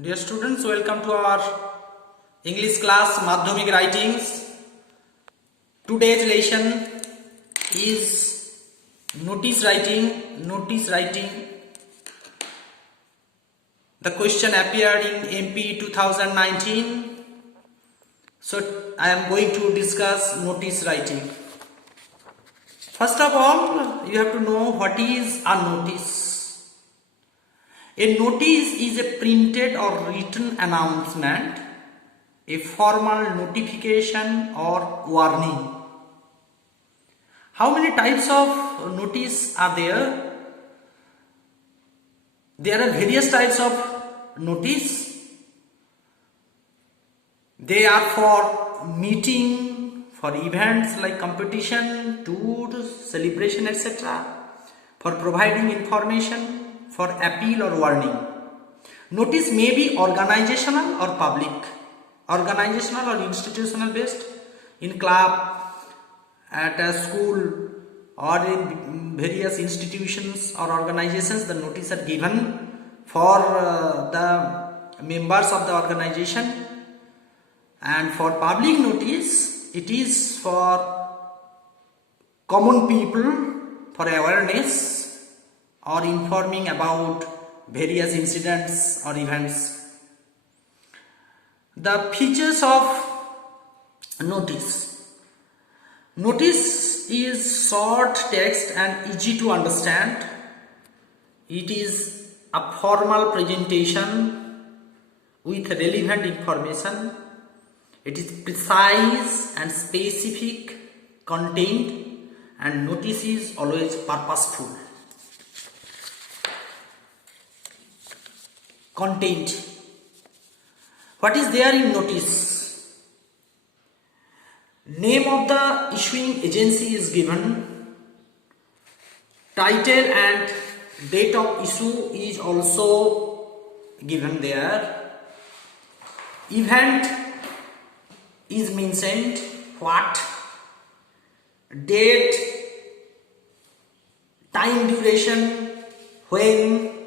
Dear students, welcome to our English class Madhyamik Writings. Today's lesson is notice writing. The question appeared in MP 2019. So I am going to discuss notice writing. First of all, you have to know what is a notice. A notice is a printed or written announcement, a formal notification or warning. How many types of notice are there? There are various types of notice. They are for meeting, for events like competition, tours, celebration, etc. For providing information, for appeal or warning. Notice may be organizational or public, organizational or institutional based, in club, at a school, or in various institutions or organizations. The notice are given for the members of the organization, and for public notice it is for common people, for awareness or informing about various incidents or events. The features of notice. Notice is short text and easy to understand. It is a formal presentation with relevant information. It is precise and specific content, and notice is always purposeful. Content. What is there in notice? Name of the issuing agency is given. Title and date of issue is also given there. Event is mentioned. What? Date, time duration, when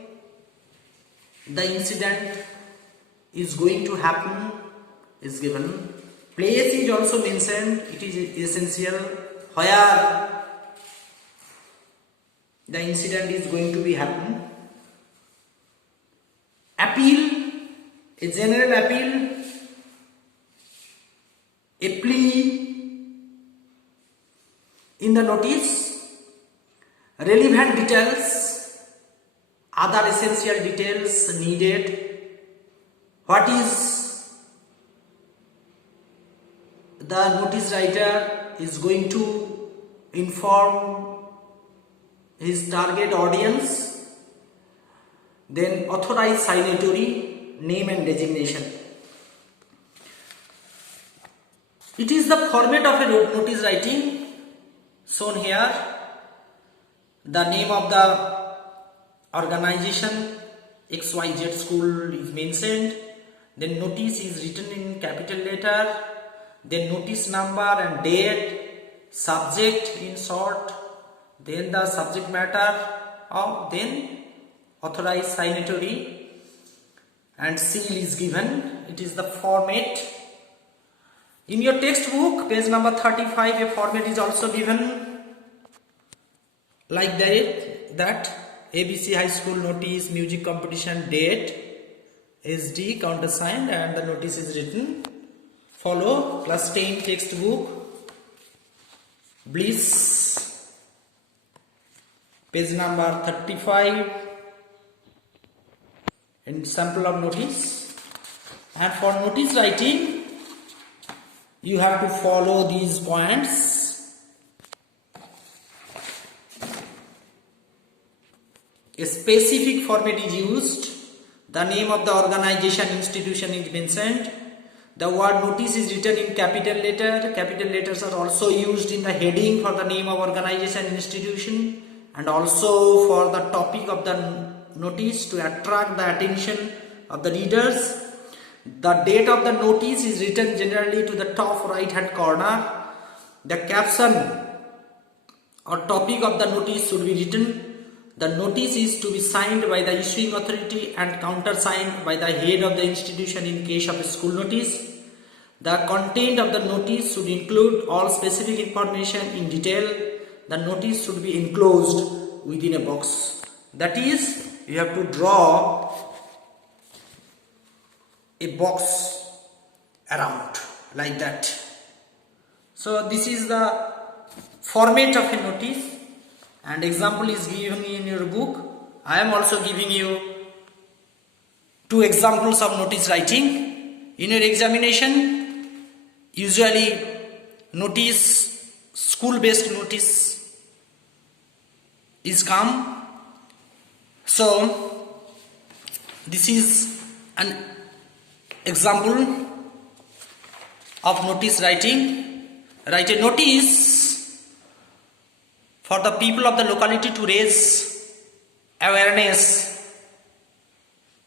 the incident is going to happen is given. Place is also mentioned. It is essential. Where the incident is going to be happen. Appeal, a general appeal, a plea in the notice. Relevant details, other essential details needed. What is the notice writer is going to inform his target audience. Then authorized signatory, name and designation. It is the format of a notice writing shown here. The name of the organization XYZ school is mentioned. Then notice is written in capital letter. Then notice number and date, subject in short, then the subject matter of, then authorized signatory, and seal is given. It is the format. In your textbook, page number 35, a format is also given like that. ABC High School notice, music competition, date, SD, countersigned, and the notice is written. Follow class 10 textbook, Bliss, page number 35, and sample of notice. And for notice writing, you have to follow these points. A specific format is used. The name of the organization, institution is mentioned. The word notice is written in capital letter. Capital letters are also used in the heading for the name of organization, institution, and also for the topic of the notice to attract the attention of the readers. The date of the notice is written generally to the top right hand corner. The caption or topic of the notice should be written. The notice is to be signed by the issuing authority and countersigned by the head of the institution in case of a school notice. The content of the notice should include all specific information in detail. The notice should be enclosed within a box. That is, you have to draw a box around like that. So this is the format of a notice, and example is given in your book. I am also giving you 2 examples of notice writing. In your examination, usually notice, school based notice is come. So this is an example of notice writing. Write a notice for the people of the locality to raise awareness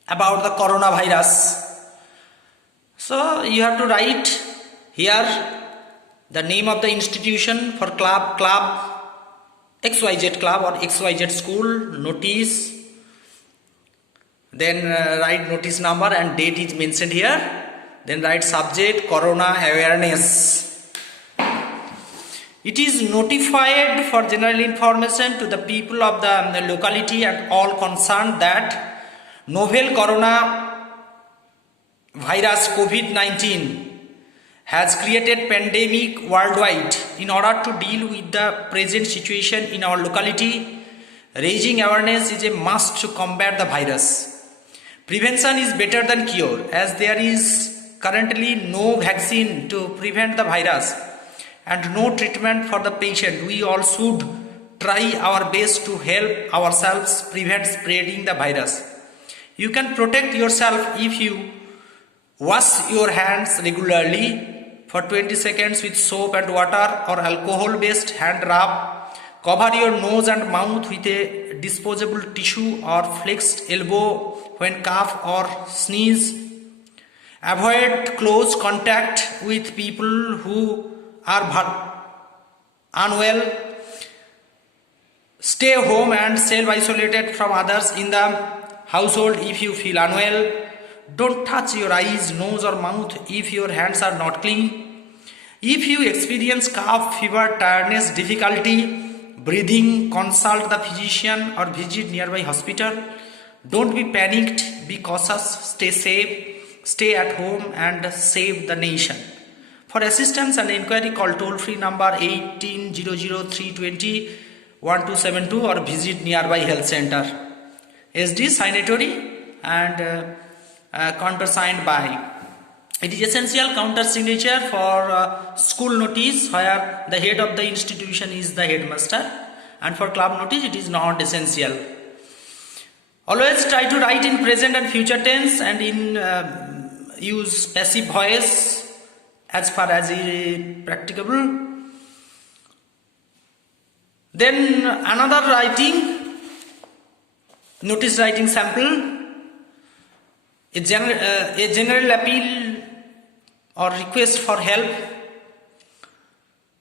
about the coronavirus. So you have to write here the name of the institution for club XYZ club or XYZ school, notice, then write notice number and date is mentioned here, then write subject corona awareness. It is notified for general information to the people of the locality and all concerned that novel corona virus COVID-19 has created pandemic worldwide. In order to deal with the present situation in our locality, raising awareness is a must to combat the virus. Prevention is better than cure, as there is currently no vaccine to prevent the virus and no treatment for the patient. We all should try our best to help ourselves prevent spreading the virus. You can protect yourself if you wash your hands regularly for 20 seconds with soap and water or alcohol based hand rub. Cover your nose and mouth with a disposable tissue or flexed elbow when cough or sneeze. Avoid close contact with people who are unwell. Stay home and self-isolated from others in the household if you feel unwell. Don't touch your eyes, nose or mouth if your hands are not clean. If you experience cough, fever, tiredness, difficulty breathing, consult the physician or visit nearby hospital. Don't be panicked, be cautious, stay safe, stay at home and save the nation. For assistance and inquiry, call toll-free number 1800-320-1272 or visit nearby health center. SD signatory and countersigned by. It is essential counter signature for school notice where the head of the institution is the headmaster, and for club notice it is not essential. Always try to write in present and future tense and in use passive voice as far as practicable. Then another writing, notice writing sample. A general appeal or request for help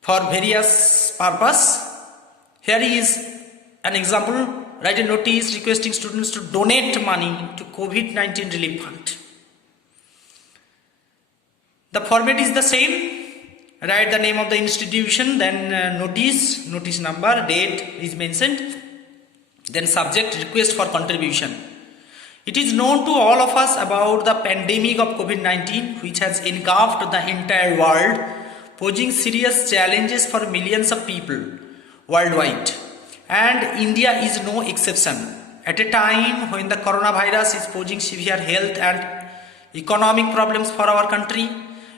for various purpose. Here is an example. Write a notice requesting students to donate money to COVID-19 relief fund. The format is the same. Write the name of the institution, then notice number, date is mentioned, then subject request for contribution. It is known to all of us about the pandemic of COVID-19 which has engulfed the entire world, posing serious challenges for millions of people worldwide. And India is no exception. At a time when the coronavirus is posing severe health and economic problems for our country,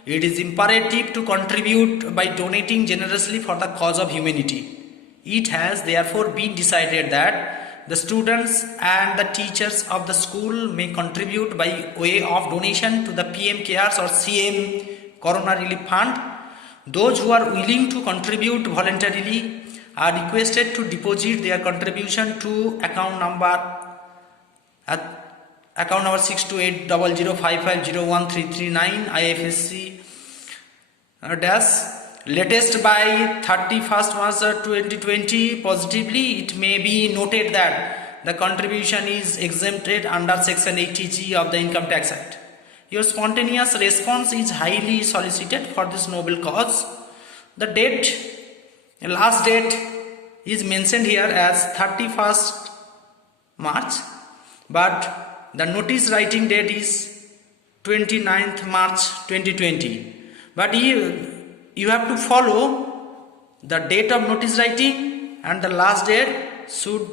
it is imperative to contribute by donating generously for the cause of humanity. It has therefore been decided that the students and the teachers of the school may contribute by way of donation to the PM CARES or CM Corona Relief Fund. Those who are willing to contribute voluntarily are requested to deposit their contribution to account number 6280055013339 IFSC dash latest by 31st March 2020 positively, it may be noted that the contribution is exempted under section 80G of the Income Tax Act. Your spontaneous response is highly solicited for this noble cause. The last date is mentioned here as 31st March, but the notice writing date is 29th March 2020. But you have to follow the date of notice writing and the last date should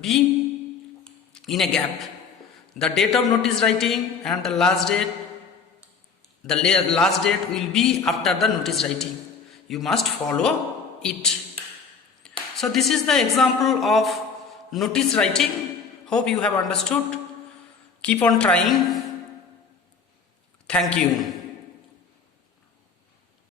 be in a gap. The date of notice writing and the last date will be after the notice writing. You must follow it. So this is the example of notice writing. Hope you have understood. Keep on trying. Thank you.